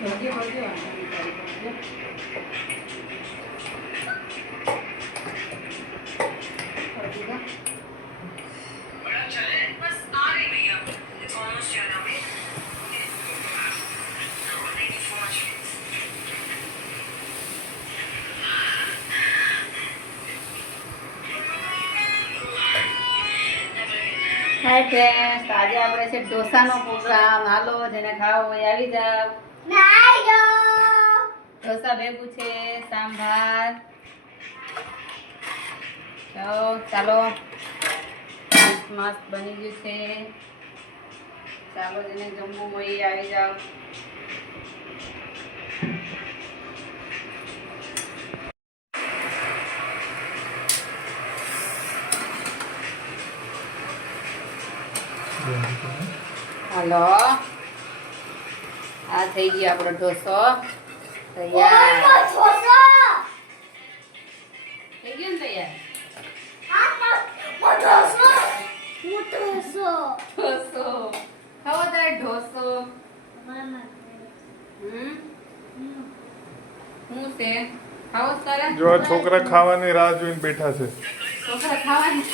ભરજો ભરજો વાંધો નહીં, ભરજો. ભરજો કા? હાય ફ્રેન્ડ્સ, આજે આપણે છે ઢોસાનો પ્રોગ્રામ. હાલો, જેને ખાવો હોય આવી જાવ. ઢોસા ભેગું છે સાંભાર. ચાલો મસ્ત બની ગયું છે. ચાલો, જેને જમવું હોય એ આવી જાવ. હાલો, આ થઈ ગયો આપણો ઢોસો તૈયાર. થઈ ગયો ને તૈયાર ઢોસો. ખાવો તારે ઢોસો? શું છે ખાવો તારે? જો આ છોકરા ખાવાની રાહ જોઈને બેઠા છે. છોકરા ખાવાની